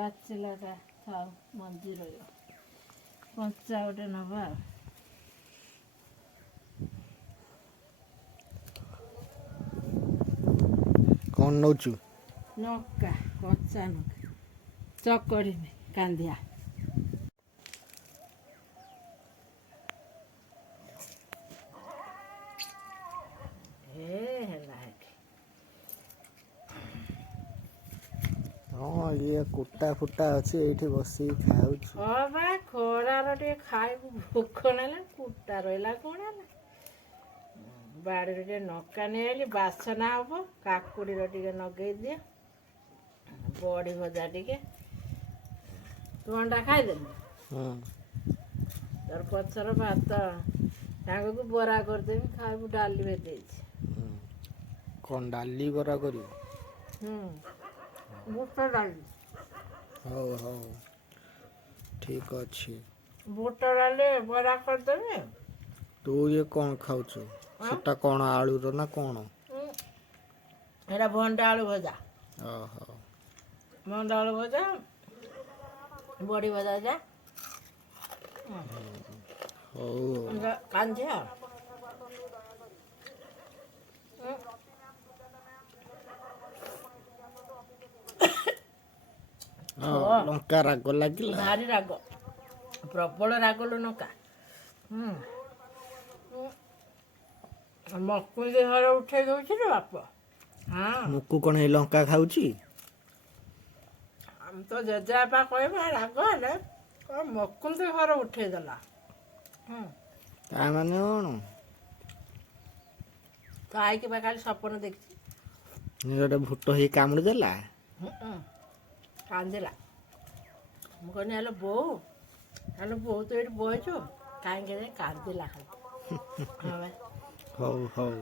ପାଚିଲାଟା ଥାଉ ମଞ୍ଜି ରହିବ କଞ୍ଚା ଗୋଟେ ନେବା ଆଉ। କ'ଣ ନେଉଛୁ? ନକା କଞ୍ଚା ନକା ଚକଡ଼ିନି କାନ୍ଦିଆ। ହେଲା ଏଠି ହଁ ଇଏ କୁଟା ଫୁଟା ଅଛି ଏଇଠି ବସିକି ଖାଉଛୁ। ହଁ ବା ଖରାର ଟିକେ ଖାଇବୁ ଭୋକ ନେଲା କୁଟା ରହିଲା କ'ଣ ହେଲା। ବାଡ଼ିରୁ ଟିକେ ନକା ନେଇ ଆଇଲି ବାସନା ହବ କାକୁଡ଼ିର ଟିକେ ନଗେଇ ଦିଏ ବଡ଼ି ଭଜା ଟିକେ ତୁ ଅଣ୍ଡା ଖାଇଦେଲୁ ତାର ପଛର ଭାତ ସାଙ୍ଗକୁ ବରା କରିଦେବି ଖାଇବୁ ଡାଲି ଭେଦେଇଛି। କ'ଣ ଡାଲି ବରା କରିବୁ? ବୁଟ ଡାଲି ହଉ ହଉ ଠିକ୍ ଅଛି। ବୁଟ ଡାଲି ବରା କରିଦେବି। ତୁ ଇଏ କ'ଣ ଖାଉଛୁ? ସେଟା କ'ଣ ଆଳୁର ନା କ'ଣ? ଏଇଟା ଭଣ୍ଡା ଆଳୁ ଭଜା। ଓହୋ ଭଣ୍ଡା ଆଳୁ ଭଜା ବଡ଼ି ଭଜା ଯା ହଉ କାଞ୍ଜିଆ ଲଙ୍କା ରାଗ ଲାଗିଲା। ଭାରି ରାଗ ପ୍ରବଳ ରାଗ ଲୋ ଲଙ୍କା। ମକୁନ୍ଦି ଘର ଉଠେଇ ଦଉଛି ରେ ବାପ। ହଁ ମୁକୁ କ'ଣ ଏଇ ଲଙ୍କା ଖାଉଛି? ଆମ ତ ଜେଜେବାପା କହିବା ରାଗ ହେଲେ କ'ଣ ମକୁନ୍ଦି ଘର ଉଠେଇ ଦେଲା। ତା ମାନେ କ'ଣ? ତ ଆଇକି ବା କାଲି ସପନ ଦେଖିଛି ଗୋଟେ ଭୂତ ହେଇ କାମୁଡ଼ି ଦେଲା। କାନ୍ଦିଲା। ମୁଁ କହିଲି ହେଲେ ବୋଉ ତୁ ଏଇଠି ବଇଛୁ କାହିଁକି କାନ୍ଦିଲା ଖାଲି। ହଁ ଭାଇ ହଉ ହଉ